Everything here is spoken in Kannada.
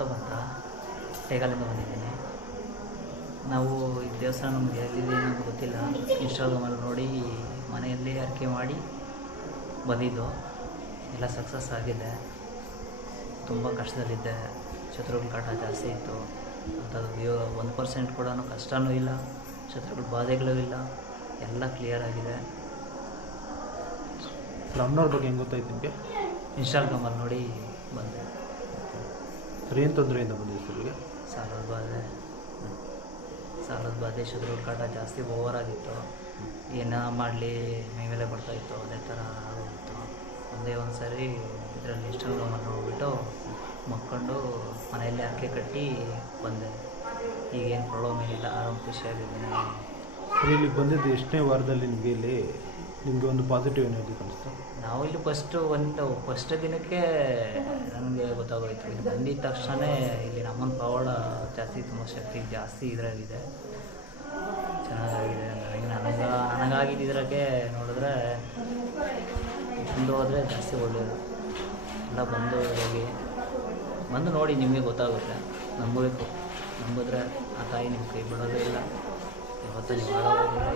ಕೌಸ್ತವ್ ಅಂತ ಟೇಗಾಲಿಂದ ಬಂದಿದ್ದೀನಿ. ನಾವು ಈ ದೇವಸ್ಥಾನ ನಮಗೆ ಎಲ್ಲಿದೆ ನಮ್ಗೆ ಗೊತ್ತಿಲ್ಲ, ಇನ್ಸ್ಟಾಗ್ರಾಮಲ್ಲಿ ನೋಡಿ ಮನೆಯಲ್ಲಿ ಅರಿಕೆ ಮಾಡಿ ಬಂದಿದ್ದು. ಎಲ್ಲ ಸಕ್ಸಸ್ ಆಗಿದೆ. ತುಂಬ ಕಷ್ಟದಲ್ಲಿದ್ದೆ, ಶತ್ರುಗಳ ಕಾಟ ಜಾಸ್ತಿ ಇತ್ತು. ಅಂಥದ್ದು ಇವಾಗ 1% ಕೂಡ ಕಷ್ಟವೂ ಇಲ್ಲ, ಶತ್ರುಗಳ ಬಾಧೆಗಳೂ ಇಲ್ಲ, ಎಲ್ಲ ಕ್ಲಿಯರ್ ಆಗಿದೆ. ಅಮ್ಮನವ್ರ ಬಗ್ಗೆ ಹೆಂಗೆ ಗೊತ್ತಾಯ್ತು ನಿಮಗೆ? ಇನ್ಸ್ಟಾಗ್ರಾಮಲ್ಲಿ ನೋಡಿ ಬಂದೆ. ಸರ್, ಏನು ತೊಂದರೆಯಿಂದ ಬಂದಿದೆ ಸರಿಗೆ? ಸಾಲದ ಬಾಧೆ, ಶತ್ರುಗಳ ಕಾಟ ಜಾಸ್ತಿ ಓವರ್ ಆಗಿತ್ತು. ಏನೋ ಮಾಡಲಿ ಮೈ ಮೇಲೆ ಬರ್ತಾಯಿತ್ತು, ಅದೇ ಥರ ಆಗೋಗಿತ್ತು. ಒಂದೇ ಒಂದು ಸಾರಿ ಇದರಲ್ಲಿ ಇನ್ಸ್ಟಾಗ್ರಾಮಲ್ಲಿ ನೋಡಿಬಿಟ್ಟು ಮಕ್ಕೊಂಡು ಮನೆಯಲ್ಲೇ ಅರ್ಕೆ ಕಟ್ಟಿ ಬಂದೆ. ಈಗೇನು ಪ್ರಾಬ್ಲಮ್ ಏನಿಲ್ಲ, ಆರಾಮ ಖುಷಿಯಾಗಿದ್ದೀನಿ. ಸರ್, ಇಲ್ಲಿಗೆ ಬಂದಿದ್ದು ಎಷ್ಟನೇ ವಾರದಲ್ಲಿ ನಿಮಗೆ ಒಂದು ಪಾಸಿಟಿವ್ ಎನರ್ಜಿ ಕಾಣಿಸ್ತಾ? ನಾವು ಇಲ್ಲಿ ಫಸ್ಟ್ ದಿನಕ್ಕೆ ನನಗೆ ಗೊತ್ತಾಗೋಯ್ತು. ಇಲ್ಲಿ ಬಂದಿದ್ದ ತಕ್ಷಣ ಇಲ್ಲಿ ನಮ್ಮನ ಪವಾಡ ಜಾಸ್ತಿ, ತುಂಬ ಶಕ್ತಿ ಜಾಸ್ತಿ ಇದರಾಗಿದೆ. ಚೆನ್ನಾಗಿದೆ. ನನಗಾಗಿದ್ದಿದ್ರಾಗೆ ನೋಡಿದ್ರೆ ಮುಂದೆ ಹೋದರೆ ಜಾಸ್ತಿ ಒಳ್ಳೆಯದು. ಎಲ್ಲ ಬಂದು ನೋಡಿ, ನಿಮಗೆ ಗೊತ್ತಾಗುತ್ತೆ. ನಂಬಬೇಕು. ನಂಬಿದ್ರೆ ಆ ತಾಯಿ ನಿಮ್ಮ ಕೈ ಬಿಡೋದೇ ಇಲ್ಲ. ಯಾವತ್ತೂ ನೀವು ಹಾಳಾಗೋದಿಲ್ಲ.